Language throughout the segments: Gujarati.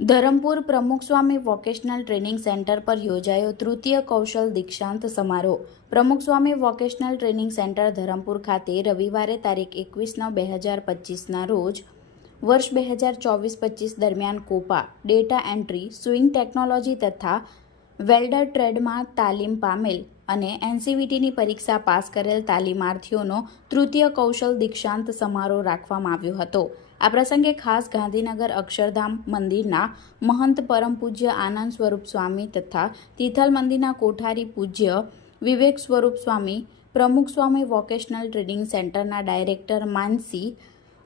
ધરમપુર પ્રમુખ સ્વામી વોકેશનલ ટ્રેનિંગ સેન્ટર પર યોજાયો તૃતીય કૌશલ દીક્ષાંત સમારોહ। પ્રમુખ Swami vocational training centre Dharampur ખાતે રવિવારે તારીખ 21/9/2025ના રોજ વર્ષ 2024-25 દરમિયાન COPA, data entry, swing technology તથા વેલ્ડર ટ્રેડમાં તાલીમ પામેલ અને એનસીવીટીની પરીક્ષા પાસ કરેલ તાલીમાર્થીઓનો તૃતીય કૌશલ દીક્ષાંત સમારોહ રાખવામાં આવ્યો હતો। આ પ્રસંગે ખાસ ગાંધીનગર અક્ષરધામ મંદિરના મહંત પરમ પૂજ્ય આનંદ સ્વરૂપ સ્વામી તથા તિથલ મંદિરના કોઠારી પૂજ્ય વિવેક સ્વરૂપ સ્વામી, પ્રમુખ સ્વામી વોકેશનલ ટ્રેનિંગ સેન્ટરના ડાયરેક્ટર માનસી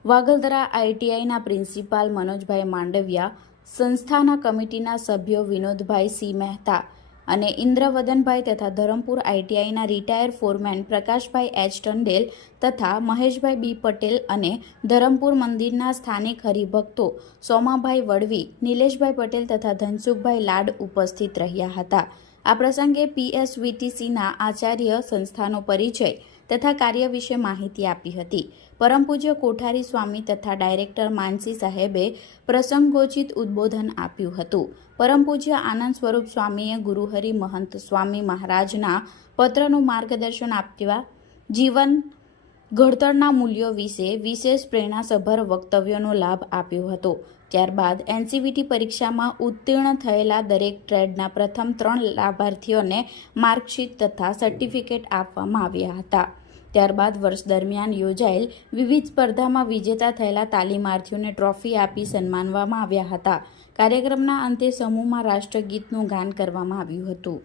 વાગલધરા, આઈટીઆઈના પ્રિન્સિપાલ મનોજભાઈ માંડવિયા, સંસ્થાના કમિટીના સભ્યો વિનોદભાઈ સી મહેતા અને ઇન્દ્રવદનભાઈ તથા ધરમપુર આઈટીઆઈના retire foreman Prakashbhai H Tandel તથા મહેશભાઈ બી પટેલ અને ધરમપુર મંદિરના સ્થાનિક હરિભક્તો સોમાભાઈ વડવી, નિલેશભાઈ પટેલ તથા ધનસુખભાઈ લાડ ઉપસ્થિત રહ્યા હતા। આ પ્રસંગે પીએસવીટીસીના આચાર્ય સંસ્થાનો પરિચય તથા કાર્ય વિશે માહિતી આપી હતી। પરમ પૂજ્ય કોઠારી સ્વામી તથા ડાયરેક્ટર માનસી સાહેબે પ્રસંગોચિત ઉદ્બોધન આપ્યું હતું। પરમ પૂજ્ય આનંદ સ્વરૂપ સ્વામીએ ગુરુહરિ મહંત સ્વામી મહારાજના પત્રનું માર્ગદર્શન આપવા જીવન ઘડતરના મૂલ્યો વિશે વિશેષ પ્રેરણાસભર વક્તવ્યોનો લાભ આપ્યો હતો। ત્યારબાદ એનસીવીટી પરીક્ષામાં ઉત્તીર્ણ થયેલા દરેક ટ્રેડના પ્રથમ 3 લાભાર્થીઓને માર્કશીટ તથા સર્ટિફિકેટ આપવામાં આવ્યા હતા। ત્યારબાદ વર્ષ દરમિયાન યોજાયેલ વિવિધ સ્પર્ધામાં વિજેતા થયેલા તાલીમાર્થીઓને ટ્રોફી આપી સન્માનવામાં આવ્યા હતા। કાર્યક્રમના અંતે સમૂહમાં રાષ્ટ્રગીતનું ગાન કરવામાં આવ્યું હતું।